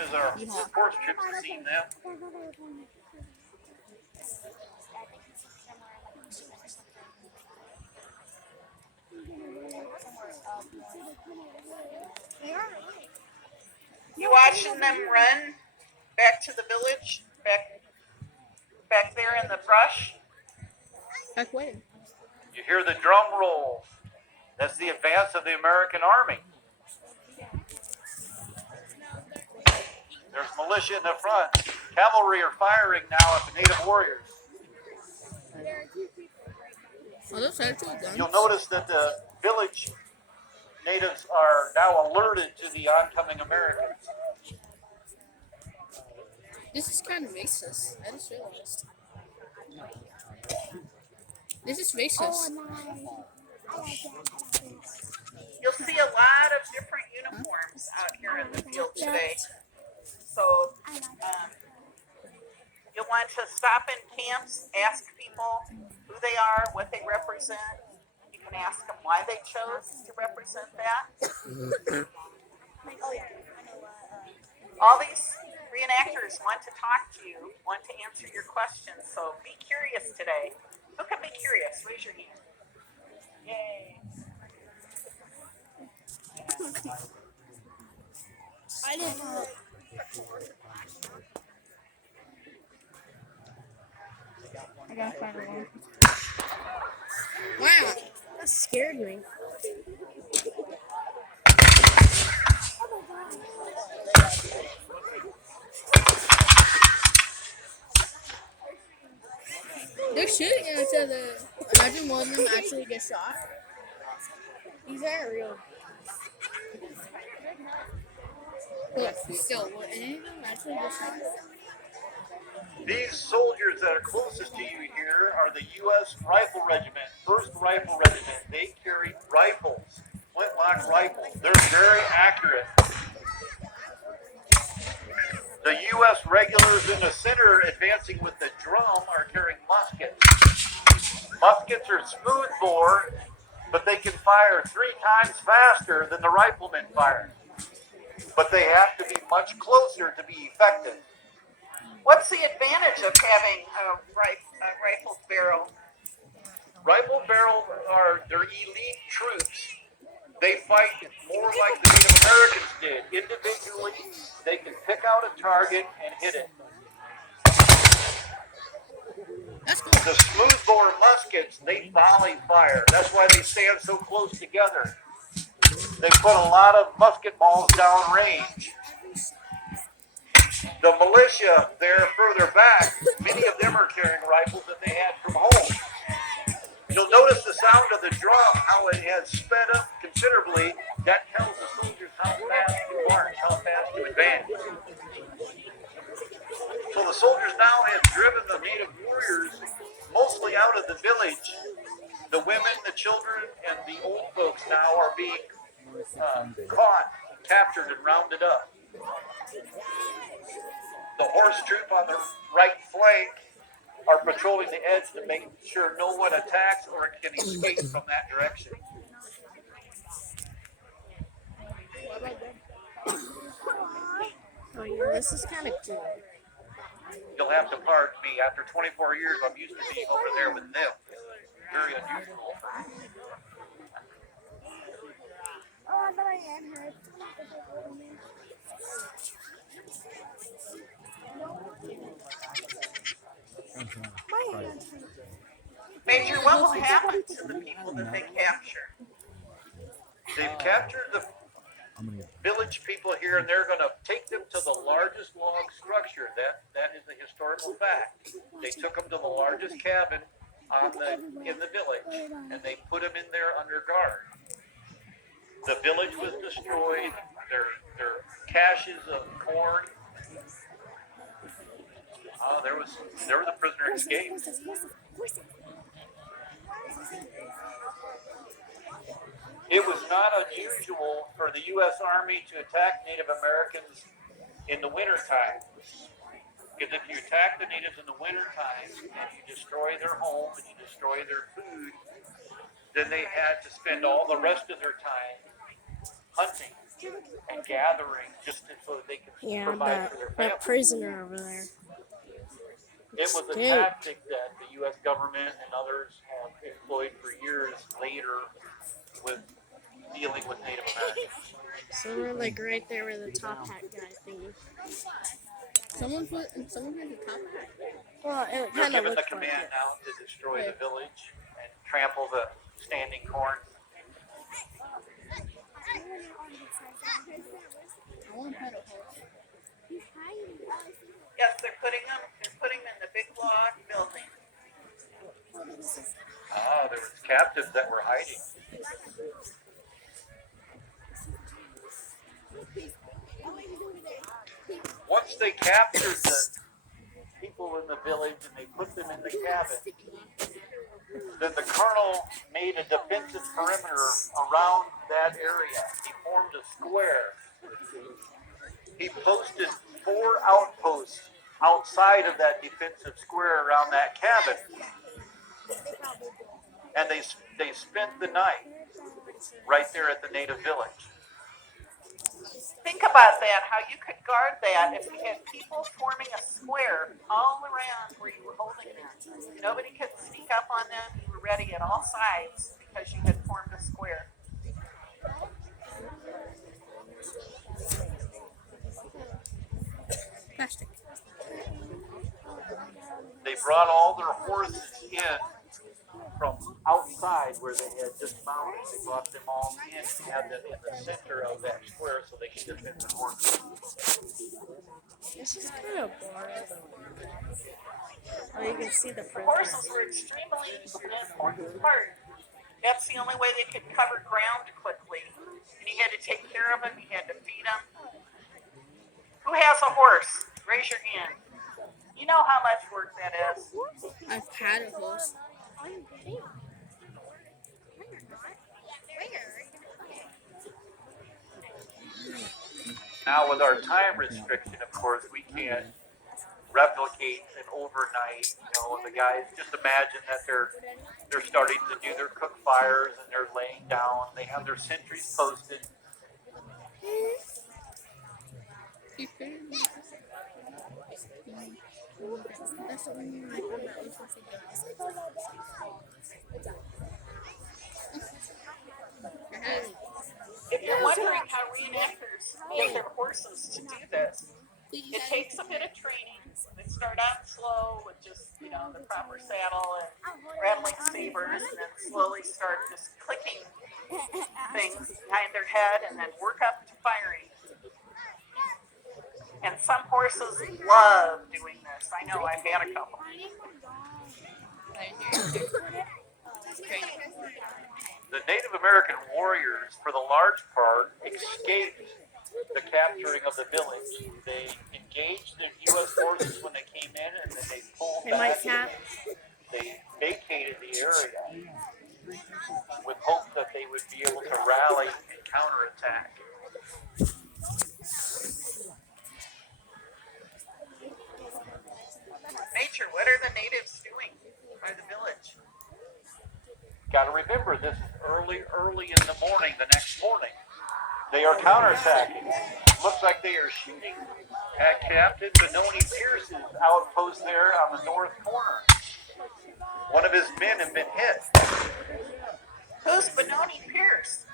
as our horse troops have seen them. You watching them run back to the village? Back there in the brush? Back when? You hear the drum rolls. That's the advance of the American Army. There's militia in the front. Cavalry are firing now at the native warriors. Oh, those are two guns. You'll notice that the village natives are now alerted to the oncoming Americans. This is kind of racist. I just realized. This is racist. You'll see a lot of different uniforms out here in the field today. So you'll want to stop in camps, ask people who they are, what they represent. You can ask them why they chose to represent that. All these reenactors want to talk to you, want to answer your questions, so be curious today. Who can be curious? Raise your hand. Yay. I didn't know. I gotta find one. Wow, that scared me. They're shooting at each other. Imagine one of them actually gets shot. These aren't real. But still, will any of them actually get shot? These soldiers that are closest to you here are the U.S. Rifle Regiment, 1st Rifle Regiment. They carry rifles, flintlock rifles. They're very accurate. The U.S. regulars in the center advancing with the drum are carrying muskets. Muskets are smoothbore, but they can fire 3 times faster than the riflemen fire. But they have to be much closer to be effective. What's the advantage of having a rifled barrel? Rifled barrels they're elite troops. They fight more like the Native Americans did. Individually, they can pick out a target and hit it. That's cool. The smoothbore muskets, they volley fire. That's why they stand so close together. They put a lot of musket balls down range. The militia there further back, many of them are carrying rifles that they had from home. You'll notice the sound of the drum, how it has sped up considerably. That tells the soldiers how fast to march, how fast to advance. So the soldiers now have driven the native warriors mostly out of the village. The women, the children, and the old folks now are being caught, captured, and rounded up. The horse troop on the right flank are patrolling the edge to make sure no one attacks or can escape from that direction. Oh yeah, this is kind of cool. You'll have to pardon me. After 24 years, I'm used to being over there with them. Very unusual. Oh, I thought I had her. Major, what will happen to the people that they capture? They've captured the village people here, and they're going to take them to the largest log structure. That is a historical fact. They took them to the largest cabin in the village, and they put them in there under guard. The village was destroyed. Their caches of corn. There was the prisoner escape. It was not unusual for the U.S. Army to attack Native Americans in the wintertime. Because if you attack the natives in the wintertime and you destroy their home and you destroy their food, then they had to spend all the rest of their time hunting. and gathering just so that they can Yeah, provide for their that families. prisoner over there. It was a Dude. tactic that the U.S. government and others have employed for years later with dealing with Native Americans. So we're like right there where the top hat guy thingy. Someone put the top hat. Well, it They're kind of given the looked like command it. now to destroy the village and trample the standing corn. I want to pet a horse. Yes, they're putting them in the big log building. Ah, there was captives that were hiding. Once they captured the people in the village and they put them in the cabin, then the colonel made a defensive perimeter around that area. He formed a square. He posted 4 outposts outside of that defensive square around that cabin. And they spent the night right there at the native village. Think about that, how you could guard that if you had people forming a square all around where you were holding them. Nobody could sneak up on them. You were ready at all sides because you had formed a square. Plastic. They brought all their horses in from outside where they had dismounted. They brought them all in and had them in the center of that square so they could defend their horses. This is kind of boring. Oh, you can see the The prisoners. horses were extremely important part. That's the only way they could cover ground quickly. And you had to take care of them. You had to feed them. Who has a horse? Raise your hand. You know how much work that is. I've had a horse. Now with our time restriction, of course, we can't replicate an overnight, the guys, just imagine that they're starting to do their cook fires and they're laying down, they have their sentries posted. That's the only one I found that was If you're wondering how reenactors get their horses to do this, it takes a bit of training. They start out slow with just, the proper saddle and rattling sabers, and then slowly start just clicking things behind their head and then work up to firing. And some horses love doing this. I know, I've had a couple. The Native American warriors, for the large part, escaped the capturing of the village. They engaged the U.S. forces when they came in, and then they pulled Hey, Mike back. Cat. They vacated the area with hope that they would be able to rally and counterattack. Nature, what are the natives doing by the village? Got to remember, this is early in the morning, the next morning. They are counterattacking. Looks like they are shooting at Captain Benoni Pierce's outpost there on the north corner. One of his men have been hit. Who's Benoni Pierce?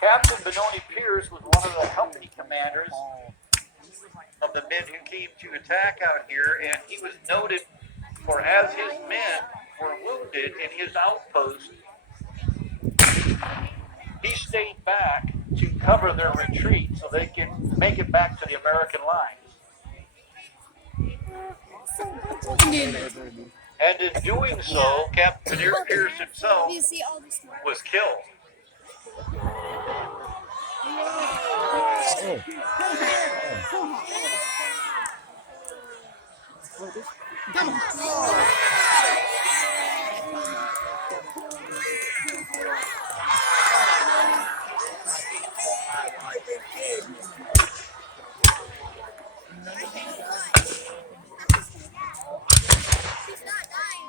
Captain Benoni Pierce was one of the company commanders of the men who came to attack out here, and he was noted for, as his men were wounded in his outpost, he stayed back to cover their retreat so they could make it back to the American lines. And in doing so, Captain Pierce himself You see all this more. was killed. She's not dying.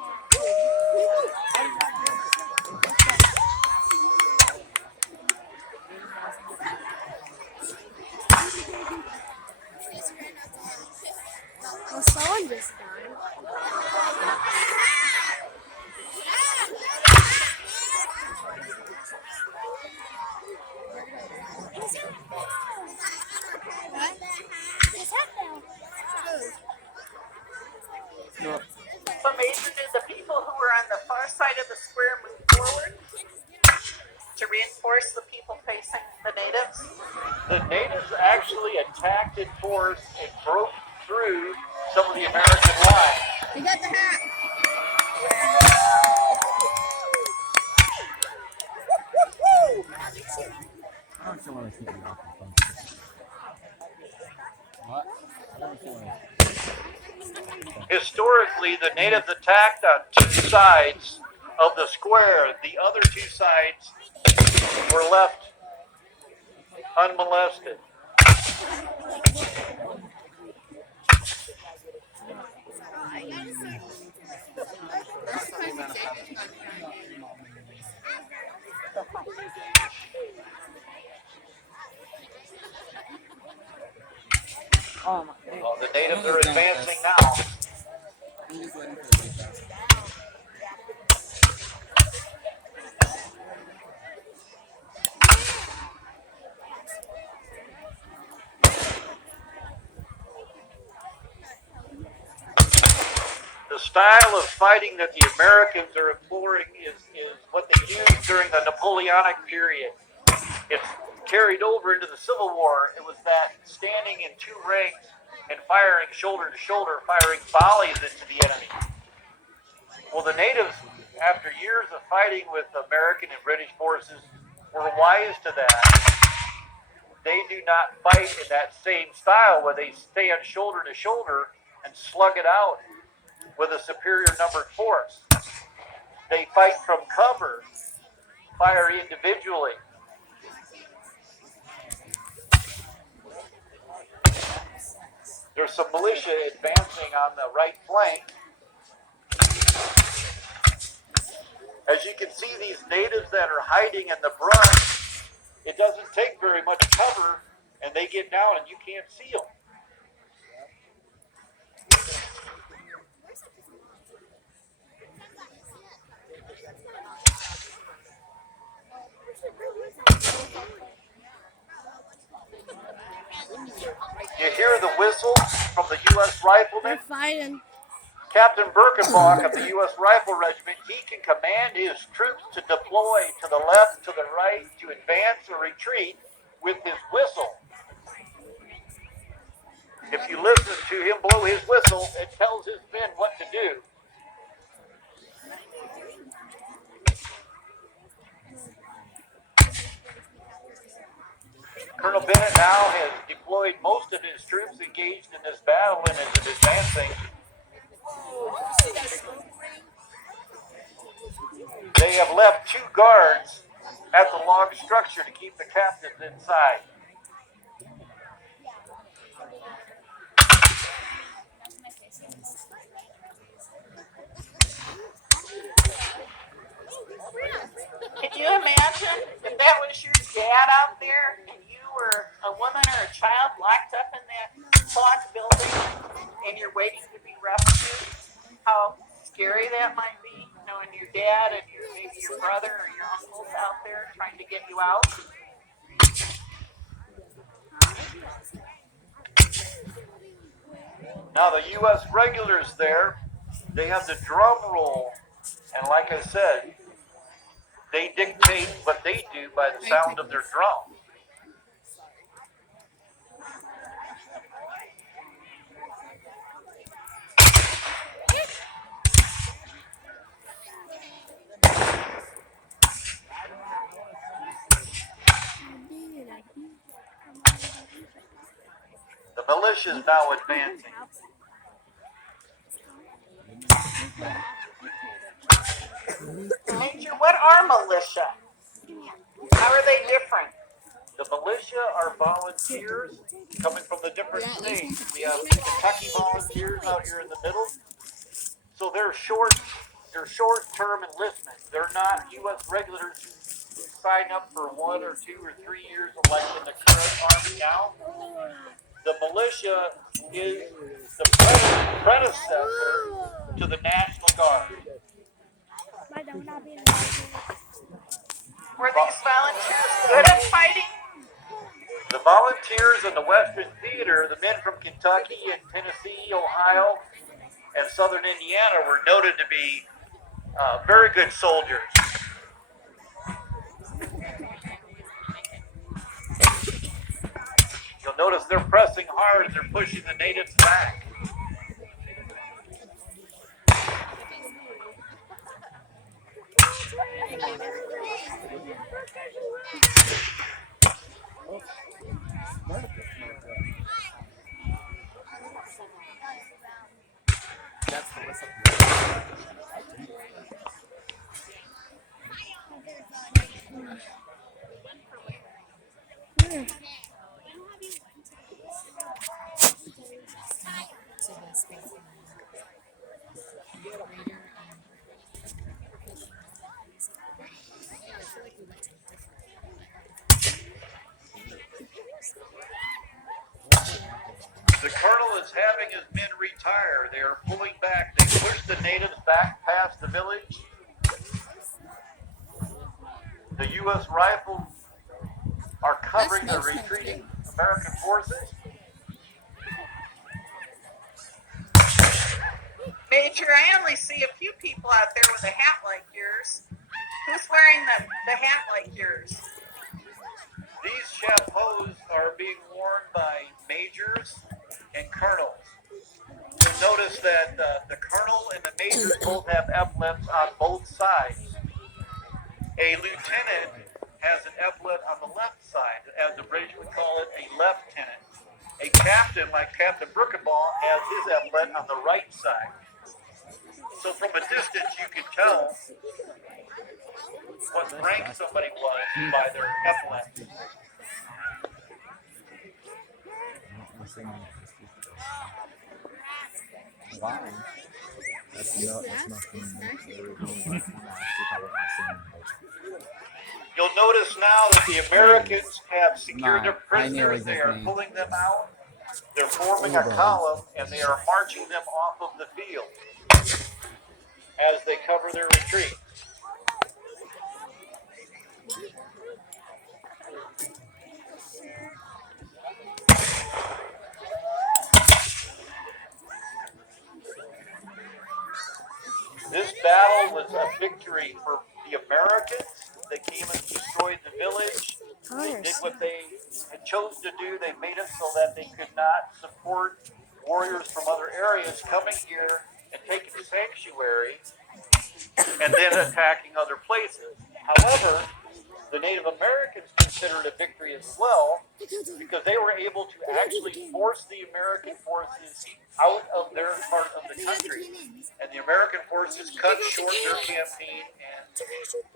actually attacked in force and broke through some of the American lines. He got the hat. I don't still want to keep you off the phone. What? I don't still want to. Historically, the natives attacked on two sides of the square. The other two sides were left unmolested. Oh my. Oh, the natives are advancing now. I'm just waiting for the big guys. The style of fighting that the Americans are employing is what they used during the Napoleonic period. It's carried over into the Civil War. It was that standing in two ranks and firing shoulder to shoulder, firing volleys into the enemy. Well, the natives, after years of fighting with American and British forces, were wise to that. They do not fight in that same style where they stand shoulder to shoulder and slug it out with a superior numbered force. They fight from cover, fire individually. There's some militia advancing on the right flank. As you can see, these natives that are hiding in the brush, it doesn't take very much cover, and they get down and you can't see them. You hear the whistle from the U.S. riflemen? They're fighting. Captain Birkenbach of the U.S. Rifle Regiment, he can command his troops to deploy to the left, to the right, to advance or retreat with his whistle. If you listen to him blow his whistle, it tells his men what to do. Colonel Bennett now has deployed most of his troops engaged in this battle and is advancing. They have left 2 guards at the log structure to keep the captives inside. Can you imagine if that was your dad out there and you were a woman or a child locked up in that log building and you're waiting to be rescued? How scary that might be, knowing your dad and maybe your brother or your uncle's out there trying to get you out. Now the U.S. regulars there, they have the drum roll, and like I said, they dictate what they do by the sound of their drum. The militia is now advancing. Major, what are militia? How are they different? The militia are volunteers coming from the different states. We have Kentucky volunteers out here in the middle. So they're short-term enlistment. They're not U.S. regulars who sign up for 1 or 2 or 3 years like in the current Army now. The militia is the predecessor to the National Guard. Were these volunteers good at fighting? The volunteers in the Western Theater, the men from Kentucky and Tennessee, Ohio, and Southern Indiana were noted to be very good soldiers. You'll Notice they're pressing hard and they're pushing the natives back. That's the recipe. The colonel is having his men retire. They are pulling back. They push the natives back past the village. The U.S. rifles are covering the retreating American forces. Major, I only see a few people out there with a hat like yours. Who's wearing the hat like yours? These chapeaux are being worn by majors and colonels. You'll notice that the colonel and the majors both have epaulets on both sides. A lieutenant has an epaulet on the left side, as the British would call it, a lieutenant. A captain, like Captain Brookenball, has his epaulet on the right side. So from a distance, you can tell what rank somebody was by their epaulet. Wow. That's nothing. You'll notice now that the Americans have secured their I knew prisoners. his They are name. pulling them out. They're forming a column, and they are marching them off of the field as they cover their retreat. This battle was a victory for the Americans. They came and destroyed the village. They did what they had chose to do. They made it so that they could not support warriors from other areas coming here and taking sanctuary and then attacking other places. However, the Native Americans considered a victory as well because they were able to actually force the American forces out of their part of the country. And the American forces cut short their campaign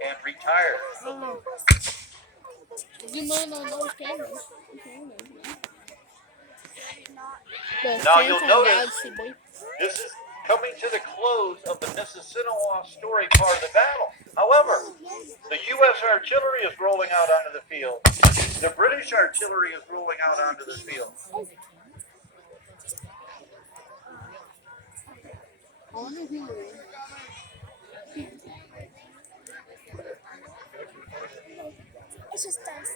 and retired. Zoom in on those cameras. Now you'll notice this is coming to the close of the Mississinewa story part of the battle. However, the U.S. artillery is rolling out onto the field. The British artillery is rolling out onto the field. It's just dust.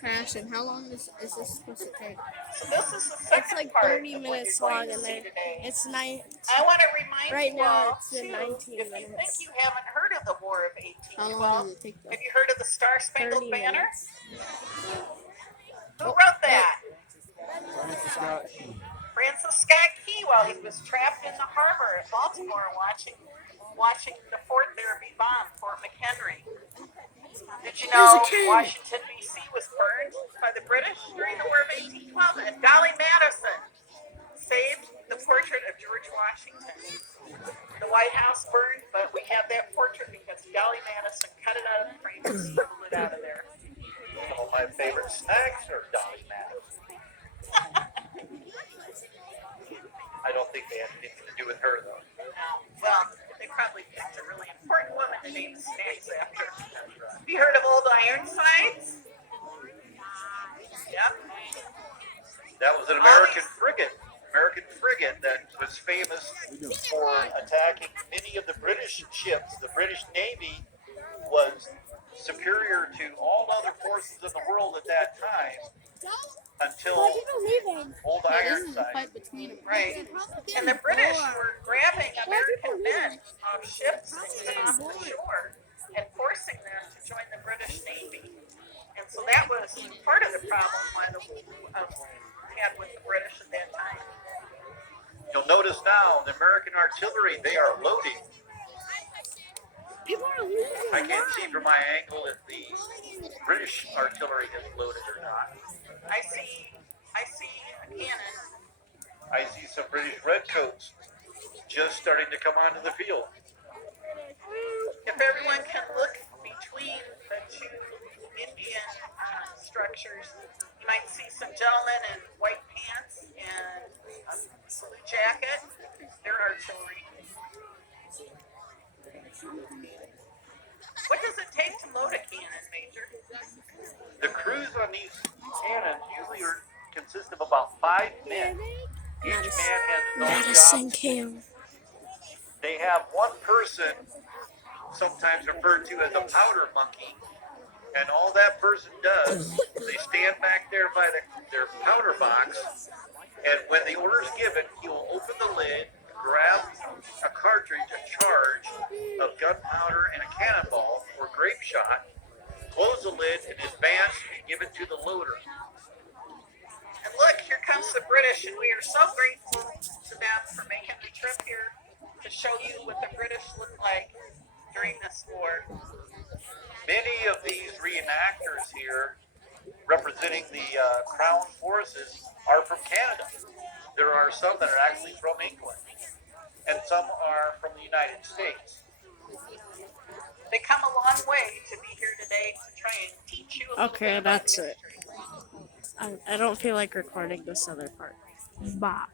Fashion. How long is this supposed to take? So this is the It's second like part 30 of what minutes you're going long, to and see then today. it's night. I want to remind Right you now, all, it's in too, 19 if you think minutes. you haven't heard of the War of How long 1812, does it take? have you heard of the Star Spangled 30 Banner? minutes. Who wrote that? Scott. Francis Scott Key, while he was trapped in the harbor at Baltimore watching the fort there be bombed, Fort McHenry. Did you know Washington, D.C. was burned by the British during the War of 1812? And Dolly Madison saved the portrait of George Washington. The White House burned, but we have that portrait because Dolly Madison cut it out of the frame and scribbled it out of there. Some of my favorite snacks are Dolly Madison. I don't think they had anything to do with her, though. Well, they probably picked a really important woman to name the snacks after. Have you heard of Old Ironsides? Yep. That was an American frigate that was famous for attacking many of the British ships. The British Navy was superior to all other forces in the world at that time until Old This is a Ironsides. fight between them. Right. And the British were grabbing American men off ships and even off the shore and forcing them to join the British Navy. And so that was part of the problem why the had with the British at that time. You'll notice now the American artillery, they are loading. People are losing. I can't see from my angle if the British artillery is loaded or not. I see a cannon. I see some British redcoats just starting to come onto the field. If everyone can look between the two Indian structures, you might see some gentlemen in white pants and a blue jacket. They're artillery. What does it take to load a cannon, Major? The crews on these cannons usually consist of about 5 men. Each man has his own Madison job. Cam. They have one person, sometimes referred to as a powder monkey, and all that person does, they stand back there by their powder box, and when the order is given, he will open the lid, grab a cartridge, a charge of gunpowder and a cannonball or grape shot, close the lid, and advance and give it to the loader. And look, here comes the British, and we are so grateful to them for making the trip here to show you what the British looked like during this war. Many of these reenactors here, representing the Crown forces, are from Canada. There are some that are actually from England, and some are from the United States. They come a long way to be here today to try and teach you a little Okay, bit about that's it. history. I don't feel like recording this other part. Bye.